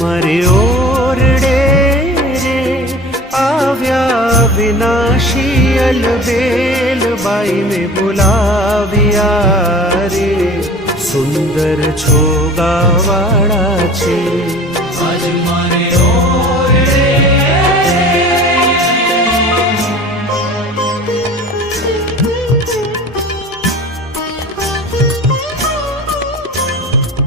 મારે ઓરડે રે આવ્યા વિનાશી અલબેલ બાઈ મેં બોલાવ્યા રે સુંદર છોગાવાળા છે।